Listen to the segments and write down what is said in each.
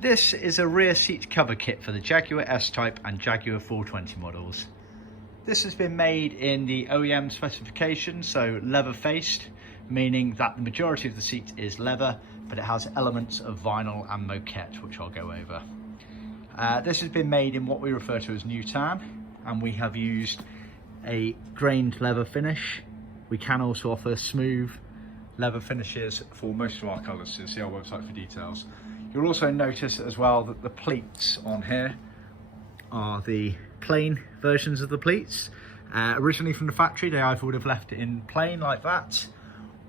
This is a rear seat cover kit for the Jaguar S Type and Jaguar 420 models. This has been made in the OEM specification, so leather faced, meaning that the majority of the seat is leather, but it has elements of vinyl and moquette, which I'll go over. This has been made in what we refer to as new tan, and we have used a grained leather finish. We can also offer smooth leather finishes for most of our colours, so see our website for details. You'll also notice as well that the pleats on here are the plain versions of the pleats. Originally from the factory, they either would have left it in plain like that,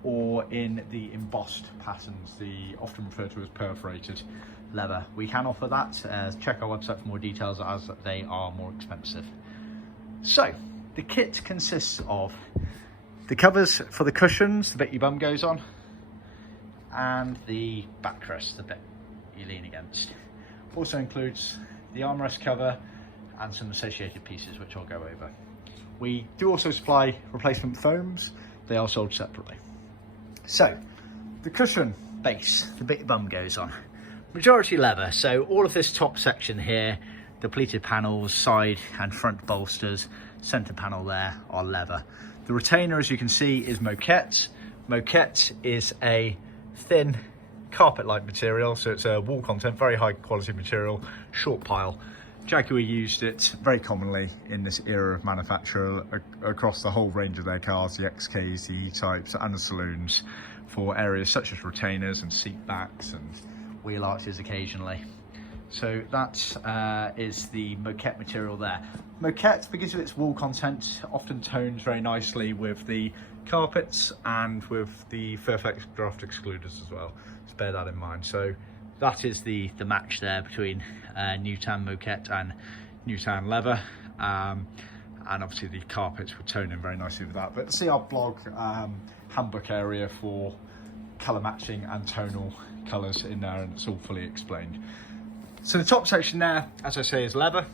or in the embossed patterns, the often referred to as perforated leather. We can offer that. Check our website for more details, as they are more expensive. So the kit consists of the covers for the cushions, the bit your bum goes on, and the backrest, the bit you lean against. Also includes the armrest cover and some associated pieces, which I'll go over. We do also supply replacement foams. They are sold separately. So the cushion base, the bit your bum goes on, majority leather. So all of this top section here, the pleated panels, side and front bolsters, center panel there are leather. The retainer, as you can see, is moquette. Moquette is a thin carpet-like material, so it's a wall content, very high quality material, short pile. Jaguar used it very commonly in this era of manufacture across the whole range of their cars, the XKs, the E-types and the saloons, for areas such as retainers and seat backs and wheel arches occasionally. So that is the moquette material there. Moquette, because of its wool content, often tones very nicely with the carpets and with the Fairfax draft excluders as well. Just bear that in mind. So that is the match there between new tan moquette and new tan leather. And obviously the carpets will tone in very nicely with that. But see our blog handbook area for colour matching and tonal colours in there, and it's all fully explained. So the top section there, as I say, is leather.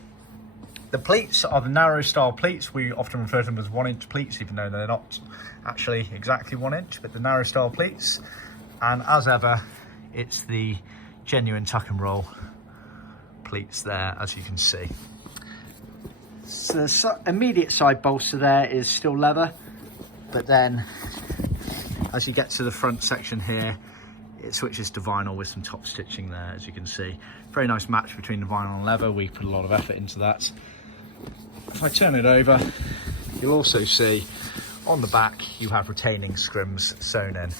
The pleats are the narrow style pleats. We often refer to them as 1-inch pleats, even though they're not actually exactly 1 inch, but the narrow style pleats. And as ever, it's the genuine tuck and roll pleats there, as you can see. So the immediate side bolster there is still leather, but then as you get to the front section here, it switches to vinyl with some top stitching there, as you can see. Very nice match between the vinyl and leather. We put a lot of effort into that. If I turn it over, you'll also see on the back you have retaining scrims sewn in.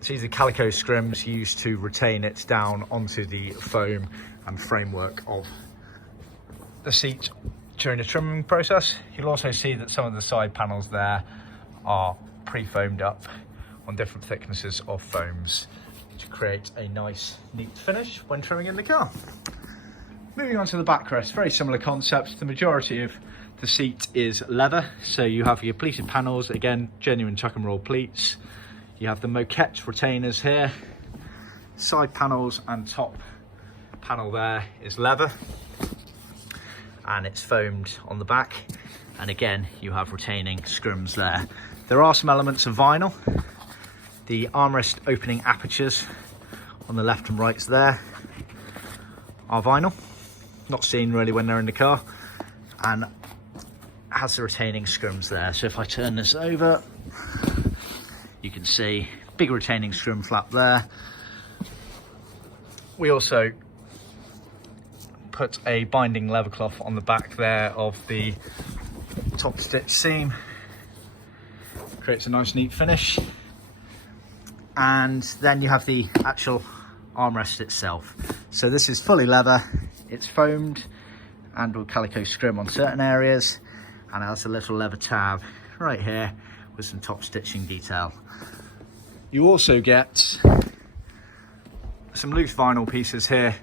These are calico scrims used to retain it down onto the foam and framework of the seat during the trimming process. You'll also see that some of the side panels there are pre-foamed up on different thicknesses of foams to create a nice, neat finish when trimming in the car. Moving on to the backrest, very similar concept. The majority of the seat is leather, so you have your pleated panels, again, genuine tuck and roll pleats. You have the moquette retainers here, side panels and top panel there is leather, and it's foamed on the back. And again, you have retaining scrims there. There are some elements of vinyl. The armrest opening apertures on the left and rights there are vinyl, not seen really when they're in the car, and has the retaining scrims there. So if I turn this over, you can see big retaining scrim flap there. We also put a binding leather cloth on the back there of the top stitch seam. Creates a nice neat finish. And then you have the actual armrest itself. So this is fully leather, it's foamed and with calico scrim on certain areas, and has a little leather tab right here with some top stitching detail. You also get some loose vinyl pieces here,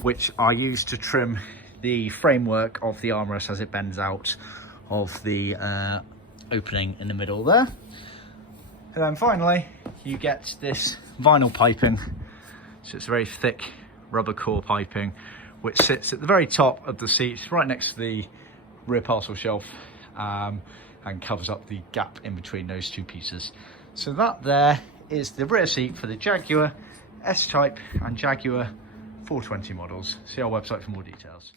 which are used to trim the framework of the armrest as it bends out of the opening in the middle there. And then finally, you get this vinyl piping. So it's very thick rubber core piping, which sits at the very top of the seat, right next to the rear parcel shelf, and covers up the gap in between those two pieces. So that there is the rear seat for the Jaguar S Type and Jaguar 420 models. See our website for more details.